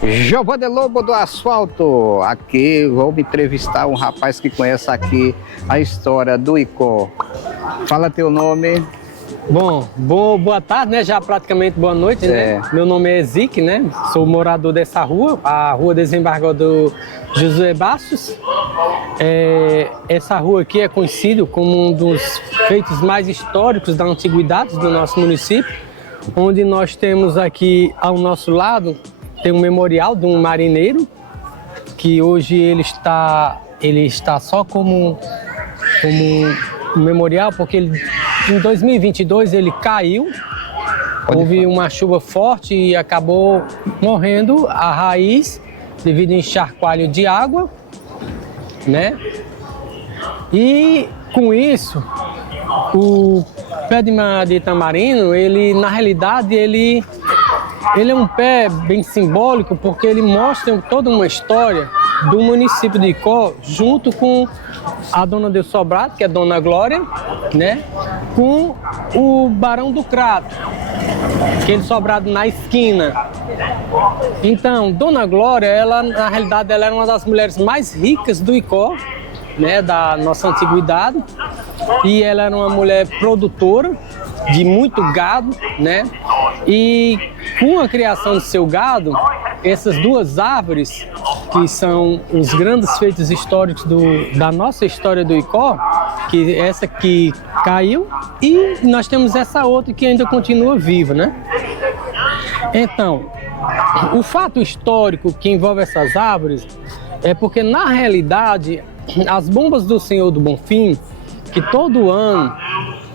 Giovanni Lobo do Asfalto, aqui vou me entrevistar um rapaz que conhece aqui a história do Icó. Fala teu nome. Bom, boa tarde, né? Já praticamente boa noite, né? Meu nome é Ezique, né? Sou morador dessa rua, a Rua Desembargador Josué Bastos. Essa rua aqui é conhecida como um dos feitos mais históricos da antiguidade do nosso município, onde nós temos aqui ao nosso lado tem um memorial de um marinheiro, que hoje ele está só como um memorial, porque em 2022 ele caiu, houve uma chuva forte e acabou morrendo a raiz devido a encharcoalho de água, né? E com isso, o pé de tamarino, ele na realidade ele é um pé bem simbólico, porque ele mostra toda uma história do município de Icó, junto com a dona de Sobrado, que é a Dona Glória, né? Com o Barão do Crato, aquele sobrado na esquina. Então, Dona Glória, ela na realidade ela era uma das mulheres mais ricas do Icó, né? Da nossa antiguidade, e ela era uma mulher produtora de muito gado, né? E com a criação do seu gado, essas duas árvores, que são os grandes feitos históricos da nossa história do Icó, que essa que caiu, e nós temos essa outra que ainda continua viva, né? Então, o fato histórico que envolve essas árvores é porque, na realidade, as bombas do Senhor do Bonfim, que todo ano,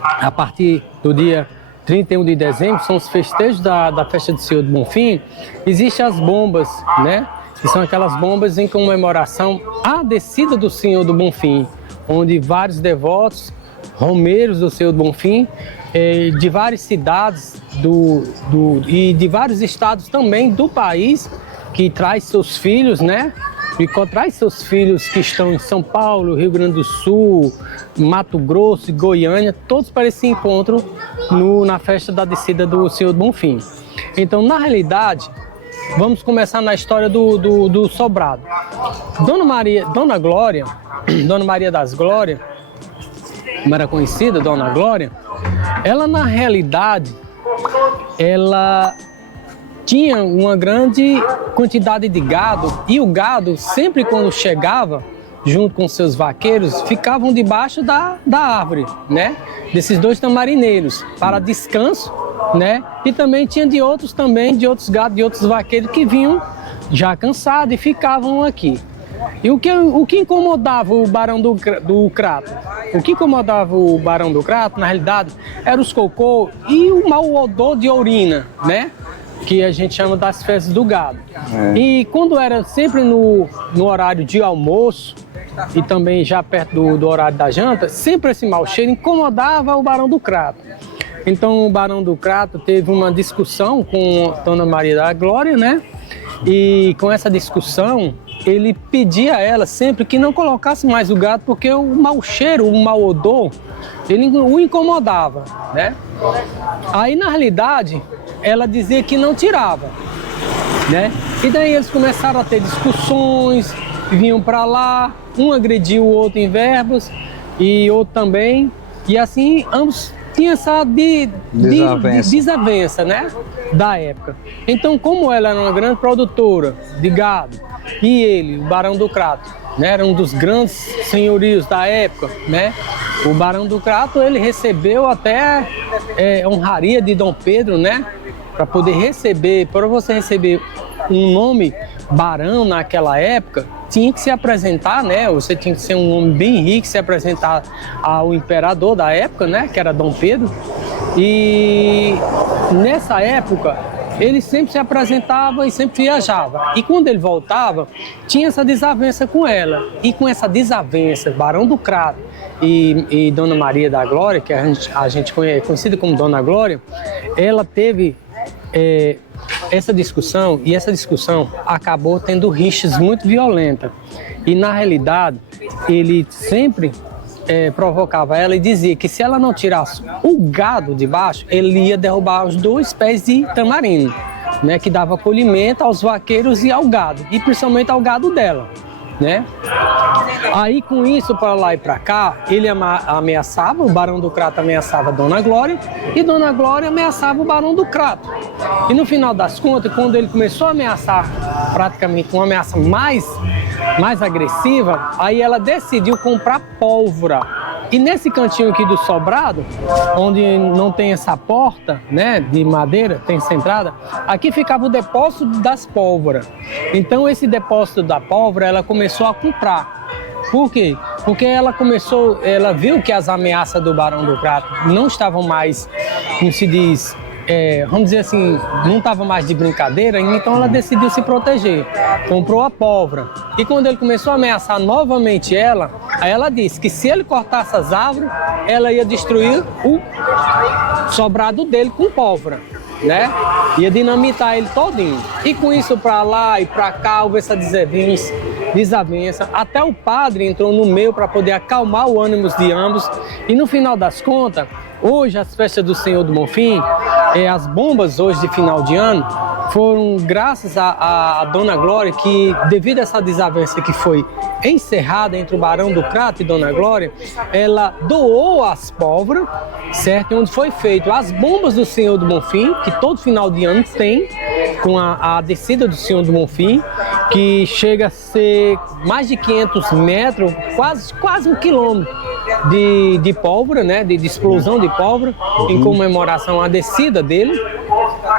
a partir do dia 31 de dezembro, são os festejos da festa do Senhor do Bonfim, existem as bombas, né? Que são aquelas bombas em comemoração à descida do Senhor do Bonfim, onde vários devotos, romeiros do Senhor do Bonfim, de várias cidades e de vários estados também do país, que traz seus filhos, né? E traz seus filhos que estão em São Paulo, Rio Grande do Sul, Mato Grosso e Goiânia, todos para esse encontro na festa da descida do Senhor do Bonfim. Então, na realidade, vamos começar na história do Sobrado. Dona Glória, Dona Maria das Glórias, como era conhecida, Dona Glória, ela na realidade, ela tinha uma grande quantidade de gado, e o gado, sempre quando chegava, junto com seus vaqueiros, ficavam debaixo da árvore, né? Desses dois tamarineiros, para descanso, né? E também tinha de outros gados, de outros vaqueiros que vinham já cansados e ficavam aqui. E o que incomodava o Barão do Crato? O que incomodava o Barão do Crato, na realidade, era os cocô e o mau odor de urina, né? Que a gente chama das fezes do gado. E quando era sempre no horário de almoço e também já perto do horário da janta, sempre esse mau cheiro incomodava o Barão do Crato. Então o Barão do Crato teve uma discussão com Dona Maria da Glória, né? E com essa discussão, ele pedia a ela sempre que não colocasse mais o gado, porque o mau cheiro, o mau odor, ele o incomodava, né? Aí, na realidade, ela dizia que não tirava, né? E daí eles começaram a ter discussões, vinham para lá, um agrediu o outro em verbas e outro também, e assim ambos tinham essa desavença, né? Da época. Então, como ela era uma grande produtora de gado e ele, o Barão do Crato, né, era um dos grandes senhorios da época, né? O Barão do Crato, ele recebeu até honraria de Dom Pedro, né? Para poder receber, para você receber um nome barão naquela época, tinha que se apresentar, né? Você tinha que ser um homem bem rico, se apresentar ao imperador da época, né? Que era Dom Pedro. E nessa época, ele sempre se apresentava e sempre viajava. E quando ele voltava, tinha essa desavença com ela. E com essa desavença, Barão do Crato e Dona Maria da Glória, que a gente é conhecida como Dona Glória, ela teve essa discussão, e essa discussão acabou tendo rixas muito violentas. E na realidade, ele sempre provocava ela e dizia que se ela não tirasse o gado de baixo, ele ia derrubar os dois pés de tamarino, né, que dava acolhimento aos vaqueiros e ao gado, e principalmente ao gado dela, né? Aí com isso, para lá e para cá, ele ameaçava, o Barão do Crato ameaçava a Dona Glória e Dona Glória ameaçava o Barão do Crato. E no final das contas, quando ele começou a ameaçar, praticamente uma ameaça mais agressiva, aí ela decidiu comprar pólvora. E nesse cantinho aqui do sobrado, onde não tem essa porta, né, de madeira, tem essa entrada, aqui ficava o depósito das pólvoras. Então esse depósito da pólvora ela começou a comprar. Por quê? Porque ela viu que as ameaças do Barão do Crato não estavam mais, como se diz, vamos dizer assim, não estava mais de brincadeira, então ela decidiu se proteger, comprou a pólvora. E quando ele começou a ameaçar novamente ela, aí ela disse que se ele cortasse as árvores, ela ia destruir o sobrado dele com pólvora, né? Ia dinamitar ele todinho. E com isso para lá e para cá, houve essa desavença. Até o padre entrou no meio para poder acalmar o ânimo de ambos. E no final das contas, hoje as festas do Senhor do Bonfim, as bombas hoje de final de ano, foram graças a Dona Glória, que devido a essa desavença que foi encerrada entre o Barão do Crato e Dona Glória, ela doou as pólvoras, certo? Onde foi feito as bombas do Senhor do Bonfim, que todo final de ano tem, com a descida do Senhor do Bonfim, que chega a ser mais de 500 metros, quase 1 quilômetro de pólvora, né? De explosão de pólvora, em comemoração à descida dele,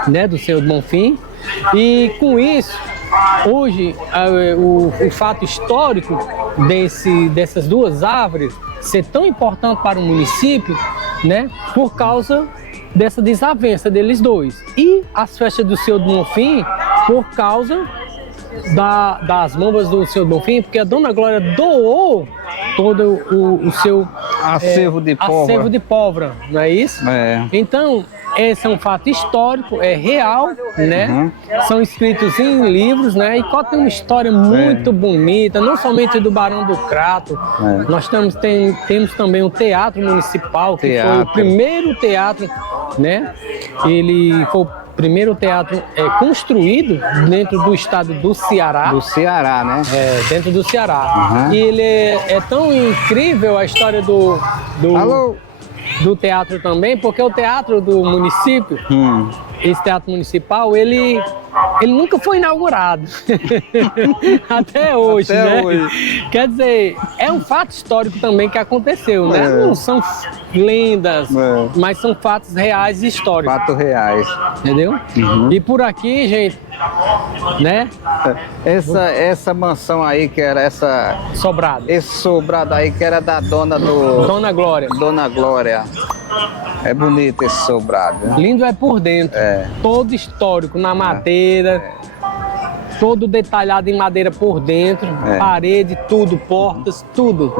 né? Do Senhor do Bonfim. E com isso, hoje, o fato histórico dessas duas árvores ser tão importante para o município, né? Por causa dessa desavença deles dois. E as festas do Senhor do Bonfim, por causa das bombas do Senhor do Bonfim, porque a Dona Glória doou todo o seu acervo de pólvora, não é isso? Então, esse é um fato histórico, é real, né? São escritos em livros, né? E conta uma história muito bonita, não somente do Barão do Crato. Nós temos também o Teatro Municipal, que foi o primeiro teatro, né? Ele foi o primeiro teatro construído dentro do estado do Ceará. Do Ceará, né? Dentro do Ceará. E ele é tão incrível a história do teatro também, porque o teatro do município, esse teatro municipal, ele nunca foi inaugurado. Até hoje, né? Quer dizer, é um fato histórico também que aconteceu, né? Não são lendas, mas são fatos reais e históricos. Fatos reais. Entendeu? E por aqui, gente, né? Essa mansão aí, que era Sobrado. Esse sobrado aí, que era da Dona Glória. Dona Glória. É bonito esse sobrado. Lindo é por dentro. Todo histórico, na madeira. Todo detalhado em madeira por dentro. Parede, tudo, portas, tudo.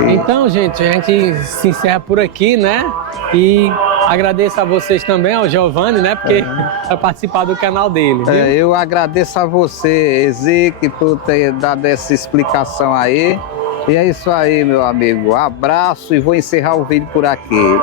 Então, gente, a gente se encerra por aqui, né? E agradeço a vocês também, ao Giovanni, né? Porque vai participar do canal dele. Viu? Eu agradeço a você, Ezequiel, por ter dado essa explicação aí. E é isso aí, meu amigo. Abraço e vou encerrar o vídeo por aqui.